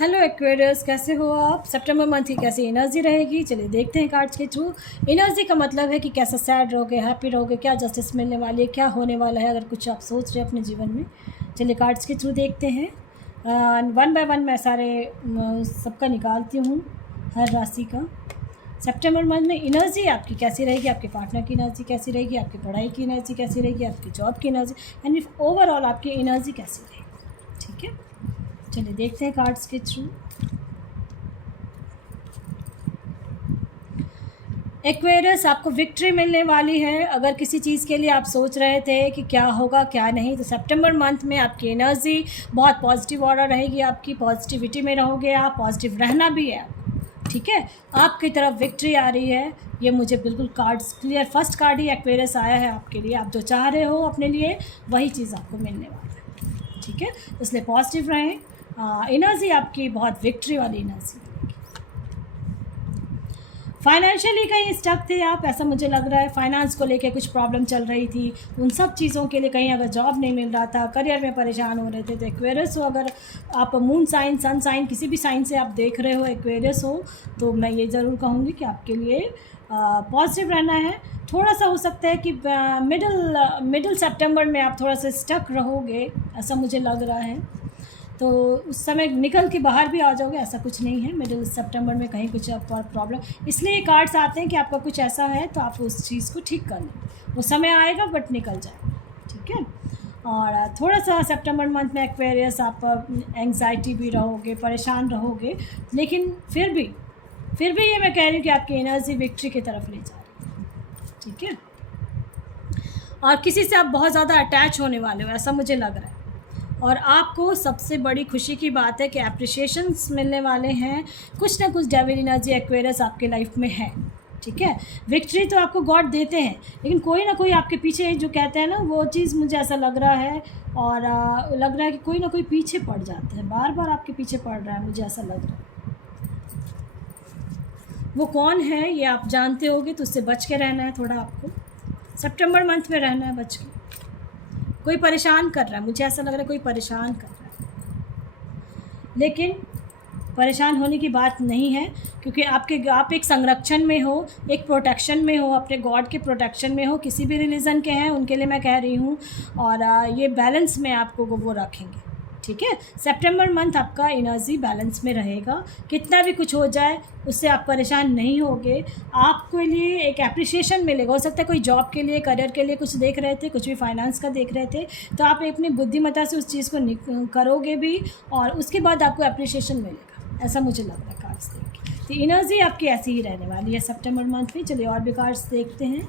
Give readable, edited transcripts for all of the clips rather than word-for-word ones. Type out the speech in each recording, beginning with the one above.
Hello Aquarius, कैसे हो आप। सितंबर मंथ की कैसी एनर्जी रहेगी, चलिए देखते हैं कार्ड्स के थ्रू। एनर्जी का मतलब है कि कैसा सैड रहोगे, हैप्पी रहोगे, क्या जस्टिस मिलने वाली है, क्या होने वाला है अगर कुछ आप सोच रहे हैं अपने जीवन में। चलिए कार्ड्स के थ्रू देखते हैं। वन बाय वन मैं सारे सबका निकालती हूँ, हर राशि का। सितंबर मंथ में एनर्जी आपकी कैसी रहेगी, आपके पार्टनर की एनर्जी कैसी रहेगी, आपकी पढ़ाई की एनर्जी कैसी रहेगी, आपकी जॉब की एनर्जी, यानी ओवरऑल आपकी एनर्जी कैसी रहेगी। ठीक है, चलिए देखते हैं कार्ड्स के थ्रू। एक्वेरियस, आपको विक्ट्री मिलने वाली है। अगर किसी चीज़ के लिए आप सोच रहे थे कि क्या होगा क्या नहीं, तो सितंबर मंथ में आपकी एनर्जी बहुत पॉजिटिव ऑर्डर रहेगी, आपकी पॉजिटिविटी में रहोगे आप, पॉजिटिव रहना भी है आपको। ठीक है, आपकी तरफ विक्ट्री आ रही है, ये मुझे बिल्कुल कार्ड्स क्लियर, फर्स्ट कार्ड ही एक्वेरियस आया है आपके लिए। आप जो चाह रहे हो अपने लिए वही चीज़ आपको मिलने वाली है। ठीक है, इसलिए पॉजिटिव रहें। एनर्जी आपकी बहुत विक्ट्री वाली एनर्जी। फाइनेंशियली कहीं स्टक थे आप, ऐसा मुझे लग रहा है। फाइनेंस को लेके कुछ प्रॉब्लम चल रही थी, उन सब चीज़ों के लिए कहीं अगर जॉब नहीं मिल रहा था, करियर में परेशान हो रहे थे, तो एक्वेरियस हो, अगर आप मून साइन, सन साइन, किसी भी साइन से आप देख रहे हो एक्वेरियस हो, तो मैं ये ज़रूर कहूँगी कि आपके लिए पॉजिटिव रहना है। थोड़ा सा हो सकता है कि मिडिल सितंबर में आप थोड़ा सा स्टक रहोगे, ऐसा मुझे लग रहा है। तो उस समय निकल के बाहर भी आ जाओगे, ऐसा कुछ नहीं है। मिडिल सितंबर में कहीं कुछ प्रॉब्लम, इसलिए ये कार्ड्स आते हैं कि आपका कुछ ऐसा है तो आप उस चीज़ को ठीक कर लें। वो समय आएगा बट निकल जाएगा। ठीक है, और थोड़ा सा सितंबर मंथ में एक्वेरियस आप एंग्जाइटी भी रहोगे, परेशान रहोगे, लेकिन फिर भी ये मैं कह रही हूँ कि आपकी एनर्जी विक्ट्री की तरफ ले जा रही है। ठीक है, और किसी से आप बहुत ज़्यादा अटैच होने वाले हो, ऐसा मुझे लग रहा है। और आपको सबसे बड़ी खुशी की बात है कि एप्रिशिएशंस मिलने वाले हैं। कुछ ना कुछ डेविल एनर्जी एक्वेरियस आपके लाइफ में है। ठीक है, विक्ट्री तो आपको गॉड देते हैं, लेकिन कोई ना कोई आपके पीछे, जो कहते हैं ना, वो चीज़ मुझे ऐसा लग रहा है। और लग रहा है कि कोई ना कोई पीछे पड़ जाता है, बार बार आपके पीछे पड़ रहा है, मुझे ऐसा लग रहा है। वो कौन है ये आप जानते होगे, तो उससे बच के रहना है थोड़ा आपको। सितंबर मंथ में रहना है बच के। कोई परेशान कर रहा है, मुझे ऐसा लग रहा है कोई परेशान कर रहा है, लेकिन परेशान होने की बात नहीं है, क्योंकि आप एक संरक्षण में हो, एक प्रोटेक्शन में हो, अपने गॉड के प्रोटेक्शन में हो। किसी भी रिलीजन के हैं उनके लिए मैं कह रही हूँ, और ये बैलेंस में आपको वो रखेंगे। ठीक है, सितंबर मंथ आपका एनर्जी बैलेंस में रहेगा। कितना भी कुछ हो जाए उससे आप परेशान नहीं होगे। आपके लिए एक एप्रिसिएशन मिलेगा। हो सकता है कोई जॉब के लिए, करियर के लिए कुछ देख रहे थे, कुछ भी फाइनेंस का देख रहे थे, तो आप अपनी बुद्धिमत्ता से उस चीज़ को करोगे भी, और उसके बाद आपको एप्रिसिएशन मिलेगा, ऐसा मुझे लग रहा है कार्ड्स देख के। तो एनर्जी आपकी ऐसी ही रहने वाली है सितंबर मंथ में। चलिए और भी कार्ड्स देखते हैं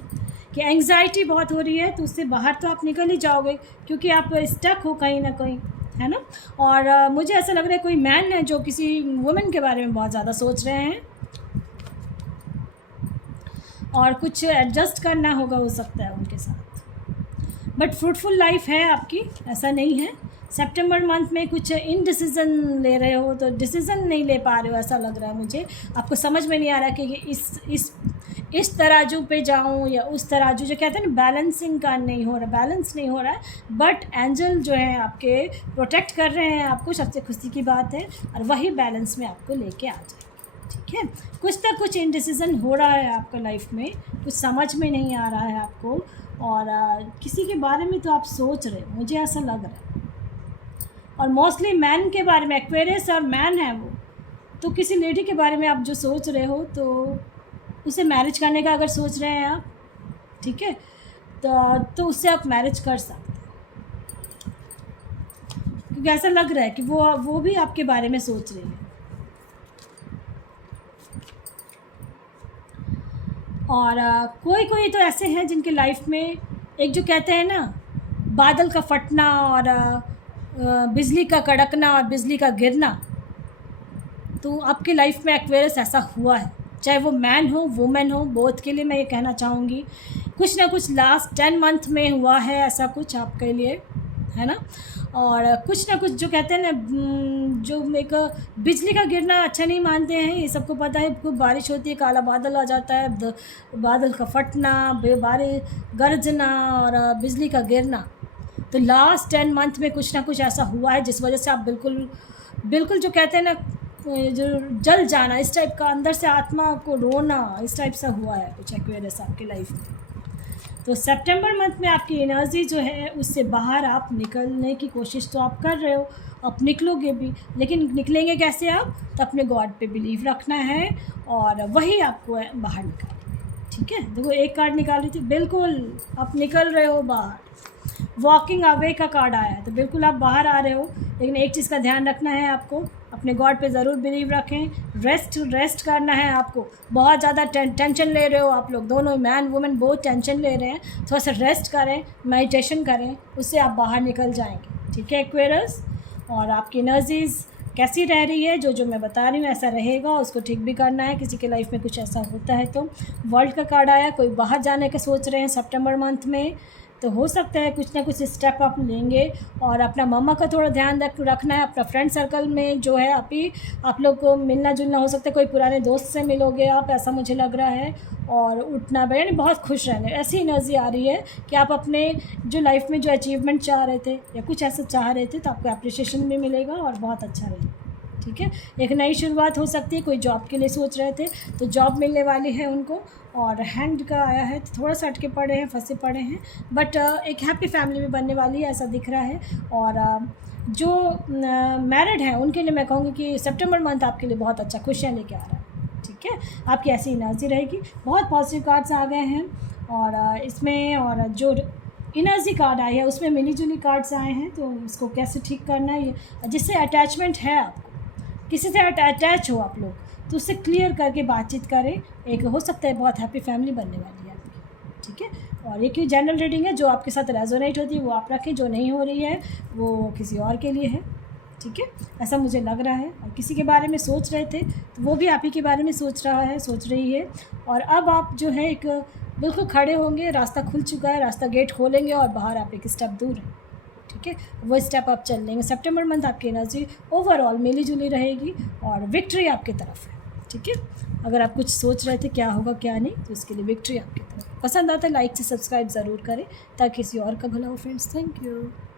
कि एंग्जाइटी बहुत हो रही है, तो उससे बाहर तो आप निकल ही जाओगे, क्योंकि आप स्टक हो कहीं ना कहीं, है ना। और मुझे ऐसा लग रहा है कोई मैन है जो किसी वुमेन के बारे में बहुत ज़्यादा सोच रहे हैं, और कुछ एडजस्ट करना होगा, हो सकता है उनके साथ। बट फ्रूटफुल लाइफ है आपकी, ऐसा नहीं है। सितंबर मंथ में कुछ इनडिसीजन ले रहे हो, तो डिसीज़न नहीं ले पा रहे हो, ऐसा लग रहा है मुझे। आपको समझ में नहीं आ रहा कि इस तराजू पे जाऊं या उस तराजू, जो कहते हैं ना, बैलेंसिंग का नहीं हो रहा, बैलेंस नहीं हो रहा है। बट एंजल जो है आपके प्रोटेक्ट कर रहे हैं आपको, सबसे खुशी की बात है, और वही बैलेंस में आपको लेके आ जाएगी। ठीक है, कुछ ना कुछ इनडिसीजन हो रहा है आपका लाइफ में, कुछ समझ में नहीं आ रहा है आपको, और किसी के बारे में तो आप सोच रहे हो, मुझे ऐसा लग रहा है। और मोस्टली मैन के बारे में, एक्वेरियस और मैन है वो, तो किसी लेडी के बारे में आप जो सोच रहे हो, तो उसे मैरिज करने का अगर सोच रहे हैं आप, ठीक है, तो उससे आप मैरिज कर सकते हैं, क्योंकि ऐसा लग रहा है कि वो भी आपके बारे में सोच रही है। और कोई तो ऐसे हैं जिनके लाइफ में एक, जो कहते हैं ना, बादल का फटना और बिजली का कड़कना और बिजली का गिरना, तो आपके लाइफ में एक्वेरियस ऐसा हुआ है। चाहे वो मैन हो, वुमेन हो, बोथ के लिए मैं ये कहना चाहूँगी, कुछ ना कुछ लास्ट 10 मंथ में हुआ है ऐसा कुछ आपके लिए, है ना। और कुछ ना कुछ, जो कहते हैं ना, जो एक बिजली का गिरना अच्छा नहीं मानते हैं, ये सबको पता है। खूब बारिश होती है, काला बादल आ जाता है, बादल का फटना, बारिश, गरजना और बिजली का गिरना, तो लास्ट 10 मंथ में कुछ ना कुछ ऐसा हुआ है जिस वजह से आप बिल्कुल जो कहते हैं ना, जो जल जाना, इस टाइप का अंदर से आत्मा को रोना, इस टाइप सा हुआ है कुछ एक्वेरियस आपकी लाइफ में। तो सितंबर मंथ में आपकी एनर्जी जो है उससे बाहर आप निकलने की कोशिश तो आप कर रहे हो, आप निकलोगे भी, लेकिन निकलेंगे कैसे आप? तो अपने गॉड पे बिलीव रखना है और वही आपको बाहर निकाल, ठीक है। देखो एक कार्ड निकाल रही थी, बिल्कुल आप निकल रहे हो बाहर, वॉकिंग अवे का कार्ड आया है, तो बिल्कुल आप बाहर आ रहे हो। लेकिन एक चीज़ का ध्यान रखना है आपको, अपने गॉड पे ज़रूर बिलीव रखें, रेस्ट करना है आपको। बहुत ज़्यादा टेंशन ले रहे हो आप लोग, दोनों मैन वुमेन बहुत टेंशन ले रहे हैं, थोड़ा सा रेस्ट करें, मेडिटेशन करें, उससे आप बाहर निकल जाएंगे, ठीक है एक्वेरियस। और आपकी एनर्जीज़ कैसी रह रही है, जो मैं बता रही हूँ ऐसा रहेगा, उसको ठीक भी करना है। किसी के लाइफ में कुछ ऐसा होता है तो वर्ल्ड का कार्ड आया, कोई बाहर जाने का सोच रहे हैं सितंबर मंथ में, तो हो सकता है कुछ ना कुछ स्टेप आप लेंगे। और अपना मम्मा का थोड़ा ध्यान रखना है। अपना फ्रेंड सर्कल में जो है आप लोग को मिलना जुलना, हो सकता है कोई पुराने दोस्त से मिलोगे आप, ऐसा मुझे लग रहा है। और उठना बैठना, बहुत खुश रहने, ऐसी एनर्जी आ रही है कि आप अपने जो लाइफ में जो अचीवमेंट चाह रहे थे या कुछ ऐसा चाह रहे थे, तो आपको अप्रिशिएशन भी मिलेगा और बहुत अच्छा रहेगा, ठीक है। एक नई शुरुआत हो सकती है, कोई जॉब के लिए सोच रहे थे तो जॉब मिलने वाली है उनको। और हैंड का आया है तो थोड़ा सा अटके पड़े हैं, फंसे पड़े हैं, बट एक हैप्पी फैमिली भी बनने वाली है, ऐसा दिख रहा है। और जो मैरिड हैं उनके लिए मैं कहूँगी कि सितंबर मंथ आपके लिए बहुत अच्छा खुशियाँ लेके आ रहा है, ठीक है। आपकी ऐसी एनर्जी रहेगी। बहुत पॉजिटिव कार्ड्स आ गए हैं और इसमें, और जो एनर्जी कार्ड आई है उसमें मिली जुली कार्ड्स आए हैं, तो इसको कैसे ठीक करना है, जिससे अटैचमेंट है आपको, किसी से अटैच हो आप लोग, तो उससे क्लियर करके बातचीत करें। एक हो सकता है बहुत हैप्पी फैमिली बनने वाली है आपकी, ठीक है। और एक जनरल रीडिंग है, जो आपके साथ रेजोनेट होती है वो आप रखें, जो नहीं हो रही है वो किसी और के लिए है, ठीक है, ऐसा मुझे लग रहा है। और किसी के बारे में सोच रहे थे तो वो भी आप ही के बारे में सोच रही है। और अब आप जो है एक बिल्कुल खड़े होंगे, रास्ता खुल चुका है, रास्ता गेट खोलेंगे और बाहर आप एक स्टेप दूर हैं, ठीक है, वो स्टेप आप चल लेंगे। सितंबर मंथ आपकी एनर्जी ओवरऑल मिली जुली रहेगी और विक्ट्री आपकी तरफ है, ठीक है। अगर आप कुछ सोच रहे थे क्या होगा क्या नहीं, तो इसके लिए विक्ट्री आपकी तरफ। पसंद आता है लाइक से सब्सक्राइब ज़रूर करें ताकि किसी और का भला हो फ्रेंड्स। Thank you.